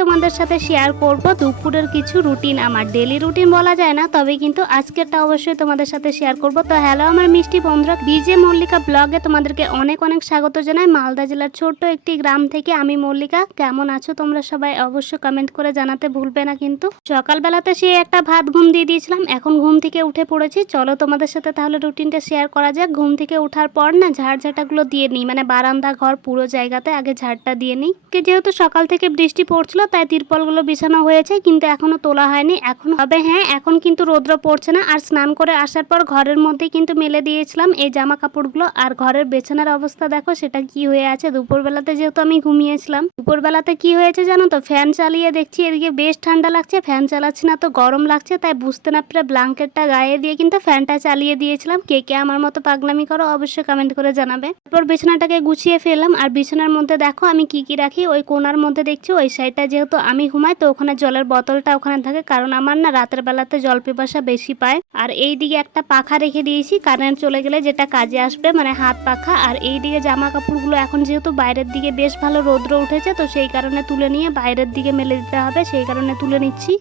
তোমাদের সাথে শেয়ার করব দুপুরের কিছু রুটিন। আমার ডেলি রুটিন বলা যায় না, তবে কিন্তু আজকেরটা অবশ্যই তোমাদের সাথে শেয়ার করব। তো হ্যালো আমার মিষ্টি বন্ধুরা, ডিজে মল্লিকা ব্লগে তোমাদেরকে অনেক অনেক স্বাগত জানাই। মালদা জেলার ছোট্ট একটি গ্রাম থেকে আমি মল্লিকা। কেমন আছো তোমরা সবাই অবশ্যই কমেন্ট করে জানাতে ভুলবে না কিন্তু। সকালবেলাতে সে একটা ভাত ঘুম দিয়ে দিয়েছিলাম, এখন ঘুম থেকে উঠে পড়েছি। চলো তোমাদের সাথে তাহলে রুটিনটা শেয়ার করা যাক। ঘুম থেকে ওঠার পর না ঝাড়ঝাটাগুলো দিয়ে নিই, মানে বারান্দা ঘর পুরো জায়গাতে আগে ঝাড়টা দিয়ে নিই। যেহেতু সকাল থেকে বৃষ্টি পড়ছিল তাই তিরপলগুলো বিছানো হয়েছে, কিন্তু এখনো তোলা হয়নি। এখন হবে, হ্যাঁ এখন কিন্তু রৌদ্র পড়ছে না। আর স্নান করে আসার পর ঘরের মধ্যে কিন্তু মেলে দিয়েছিলাম এই জামা কাপড়গুলো। আর ঘরের বিছানার অবস্থা দেখো সেটা কি হয়ে আছে। দুপুরবেলাতে যেহেতু আমি ঘুমিয়েছিলাম, দুপুরবেলাতে কি হয়েছে জানো তো, ফ্যান চালিয়ে দেখছি এদিকে বেশ ঠান্ডা লাগছে, ফ্যান চালাচ্ছি না তো গরম লাগছে, তাই বুঝতে না পেরে ব্ল্যাঙ্কেটটা গায়ে দিয়ে কিন্তু ফ্যানটা চালিয়ে দিয়েছিলাম। কে কে আমার মতো পাগলামি করো অবশ্যই কমেন্ট করে জানাবে। তারপর বিছানাটাকে গুছিয়ে ফেললাম। আর বিছানার মধ্যে দেখো আমি কি কি রাখি। ওই কোনার মধ্যে দেখছি ওই সাইডটা যেহেতু আমি ঘুমাই, তো ওখানে জলের বোতলটা ওখানে থাকে, কারণ আমার না রাতের বেলাতে জল পিপাসা বেশি পায়। আর এই দিকে একটা পাখা রেখে দিয়েছি কারেন্ট চলে গেলে যেটা কাজে আসবে, মানে হাত পাখা। আর এই দিকে জামা কাপড়গুলো এখন যেহেতু বাইরের দিকে বেশ ভালো রৌদ্র উঠেছে, তো সেই কারণে তুলে নিয়ে বাইরের দিকে মেলে দিতে হবে, সেই কারণে তুলে নিচ্ছি।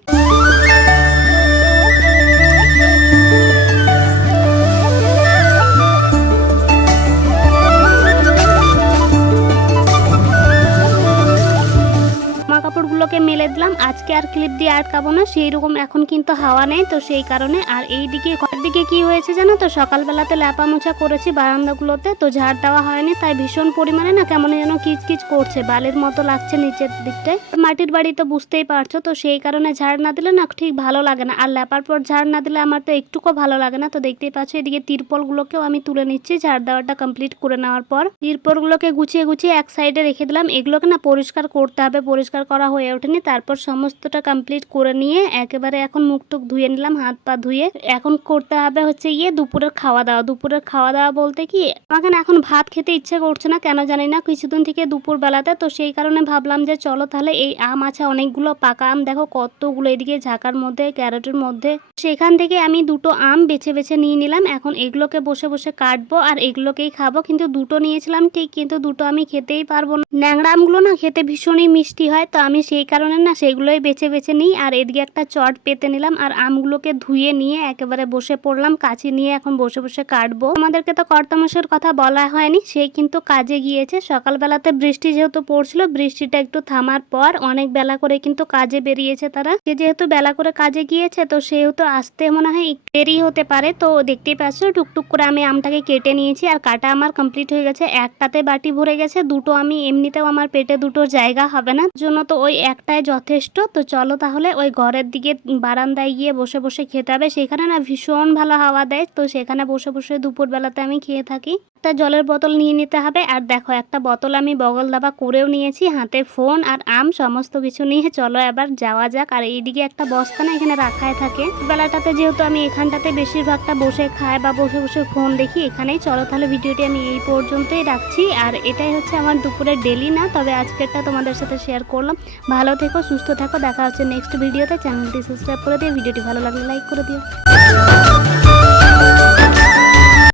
কাপড়গুলোকে মেলে দিলাম। আজকে আর ক্লিপ দিয়ে আটকাবো না, সেই রকম এখন কিন্তু হাওয়া নেই, তো সেই কারণে। আর এই দিকে ঘরের দিকে কি হয়েছে জানো তো, সকালবেলাতে ল্যাপা মোছা করেছি বারান্দাগুলোতে, তো ঝাড় দেওয়া হয়নি, তাই ভীষণ পরিমাণে না কেমন যেন কিচকিচ করছে, বালির মতো লাগছে নিচের দিকটায়। মাটির বাড়ি তো বুঝতেই পারছো, তো সেই কারণে ঝাড় না দিলে না ঠিক ভালো লাগে না। আর ল্যাপার পর ঝাড় না দিলে আমার তো একটুকু ভালো লাগে না। তো দেখতেই পাচ্ছ এদিকে তিরপলগুলোকেও আমি তুলে নিচ্ছি ঝাড় দেওয়াটা কমপ্লিট করে নেওয়ার পর। তিরপলগুলোকে গুছিয়ে গুছিয়ে এক সাইডে রেখে দিলাম। এগুলোকে না পরিষ্কার করতে হবে, পরিষ্কার করা হয়ে ওঠেনি। তারপর সমস্তটা কমপ্লিট করে নিয়ে একেবারে এখন মুখ টুক ধুয়ে নিলাম, হাত পা ধুয়ে। এখন করতে হবে হচ্ছে দুপুরের খাওয়া দাওয়া। দুপুরের খাওয়া দাওয়া বলতে কি, আমাকে না এখন ভাত খেতে ইচ্ছে করছে না, কেন জানি না, কিছুদিন থেকে দুপুর বেলাতে। তো সেই কারণে ভাবলাম যে চলো তাহলে এই আম আছে অনেকগুলো পাকা আম, দেখো কতগুলো এদিকে ঝাঁকার মধ্যে ক্যারেটের মধ্যে, সেখান থেকে আমি দুটো আম বেছে বেছে নিয়ে নিলাম। এখন এগুলোকে বসে বসে কাটবো আর এগুলোকেই খাবো। কিন্তু দুটো নিয়েছিলাম ঠিক, কিন্তু দুটো আমি খেতেই পারবো না। ন্যাংরা আমগুলো না খেতে ভীষণই মিষ্টি হয়, তো আমি সেই কারণে না সেগুলোই বেছে বেছে নিই। আর এদিকে একটা চট পেতে নিলাম আর আমগুলোকে ধুয়ে নিয়ে একেবারে বসে পড়লাম কাঁচি নিয়ে, এখন বসে বসে কাটবো। আমাদেরকে তো কর্তামশের কথা বলা হয়নি, সে কিন্তু কাজে গিয়েছে। সকালবেলাতে বৃষ্টি যেহেতু পড়ছিল, বৃষ্টিটা একটু থামার পর অনেক বেলা করে কিন্তু কাজে বেরিয়েছে তারা। সে যেহেতু বেলা করে কাজে গিয়েছে, তো সেহেতু আসতে মনে হয় একটু দেরি হতে পারে। তো দেখতেই পাচ্ছ টুকটুক করে আমি আমটাকে কেটে নিয়েছি আর কাটা আমার কমপ্লিট হয়ে গেছে। একটাতে বাটি ভরে গেছে, দুটো আমি এমনিতেও আমার পেটে দুটো জায়গা হবে না, জন্য তো ওই একটাই যথেষ্ট। তো চলো তাহলে ওই ঘরের দিকে বারান্দায় গিয়ে বসে বসে খেতে হবে, সেখানে না ভীষণ ভালো হাওয়া দেয়, তো সেখানে বসে বসে দুপুর বেলাতে আমি খেয়ে থাকি। একটা জলের বোতল নিয়ে নিতে হবে। আর দেখো একটা বোতল আমি বগল দাবা করেও নিয়েছি, হাতে ফোন আর আম সমস্ত কিছু নিয়ে চলো এবার যাওয়া যাক। আর এইদিকে একটা বস্তা না এখানে রাখাই থাকে, বেলাটাতে যেহেতু আমি এখানটাতে বেশিরভাগটা বসে খাই বা বসে বসে ফোন দেখি এখানেই। চলো তাহলে ভিডিওটি আমি এই পর্যন্তই রাখছি। আর এটাই হচ্ছে আমার দুপুরের ডেলি না, তবে আজকেরটা তোমাদের সাথে শেয়ার করলাম। ভালো থেকো, সুস্থ থাকো, দেখা হচ্ছে নেক্সট ভিডিওতে। চ্যানেলটি সাবস্ক্রাইব করে দিও, ভিডিওটি ভালো লাগলে লাইক করে দিও।